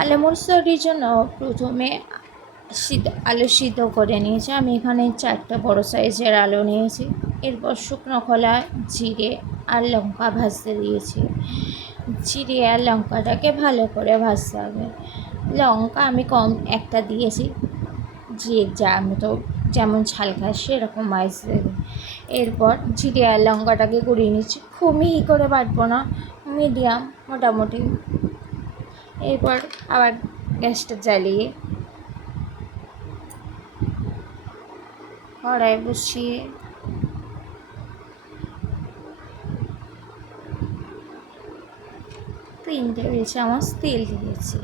আলু মরিচ তৈরির জন্য প্রথমে আলু সিদ্ধ করে নিয়েছি। আমি এখানে 4টা বড় সাইজের আলু নিয়েছি। এরপর শুকনো খোলা জিরে আর লঙ্কা ভাজতে দিয়েছি। জিরে আর লঙ্কাটাকে ভালো করে ভাজতে হবে। লঙ্কা আমি কম একটা দিয়েছি, যে যেমন ঝাল খায় সেরকম ভাজতে দেবে। এরপর জিরে আর লঙ্কাটাকে গুঁড়িয়ে নিচ্ছি, খুব মিহি করে বাটবো না, মিডিয়াম মোটামুটি। এরপর আবার গ্যাসটা জ্বালিয়ে কড়াই বসিয়ে তিন টেবিল চামচ তেল দিয়েছি।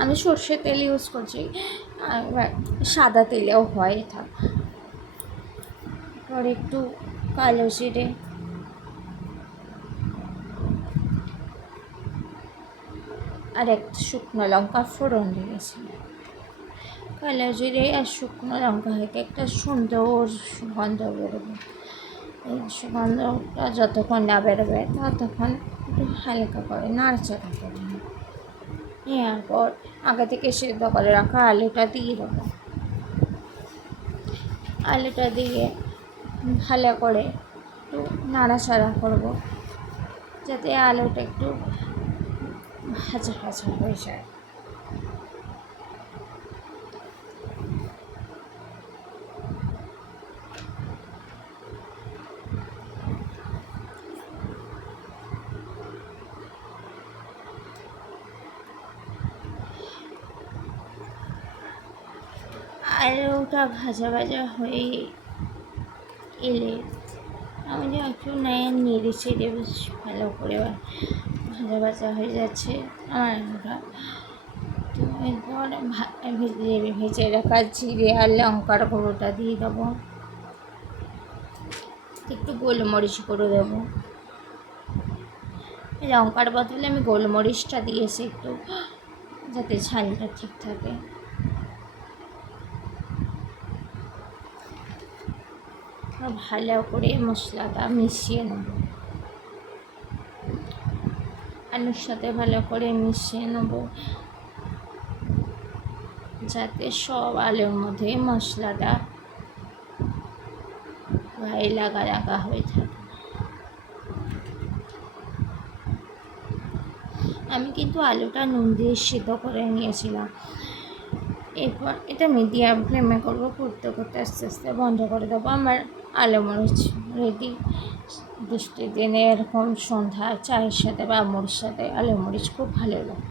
আমি সর্ষের তেল ইউজ করছি, সাদা তেলেও হয় এটা। এরপর একটু কালো জিরে আর একটা শুকনো লঙ্কা ফোড়ন দিয়েছি। কালো জিরে আর শুকনো লঙ্কা থেকে একটা সুন্দর সুগন্ধ বেরোবে। এই সুগন্ধটা যতক্ষণ না বেরোবে ততক্ষণ একটু হালকা করে নাড়াচাড়া করে নেওয়ার পর আগে থেকে সেদ্ধ করে রাখা আলুটা দিয়ে দেবো। আলুটা দিয়ে ভালো করে একটু নাড়াচাড়া করবো, যাতে আলুটা একটু ভাজা ভাজা হয়ে যায়। আলুটা ভাজা ভাজা হয়ে এলে আমি যে একটু নেড়ে চেড়ে বেশ ভালো করে ভাজা ভাজা হয়ে যাচ্ছে আমার আলুটা। তো এরপর ভেজে রাখা জিরে আর লঙ্কার গুঁড়োটা দিয়ে দেবো, একটু গোলমরিচ গুঁড়ো দেবো। লঙ্কার বদলে আমি গোলমরিচটা দিয়েছি একটু, যাতে ঝালটা ঠিক থাকে। ভালো করে মশলাটা মিশিয়ে নেব, আলুর সাথে ভালো করে মিশিয়ে নেব, যাতে সব আলুর মধ্যে মশলাটা গায়ে লাগা লাগা হয়ে থাকে। আমি কিন্তু আলুটা নুন দিয়ে সিদ্ধ করে নিয়েছিলাম। এরপর এটা মিডিয়াম ফ্লেমে করবো, করতে করতে আস্তে আস্তে বন্ধ করে দেবো। আমার আলু মরিচ রেডি। বৃষ্টির দিনে এরকম সন্ধ্যা চায়ের সাথে বা মুড়ির সাথে আলু মরিচ খুব ভালো লাগে।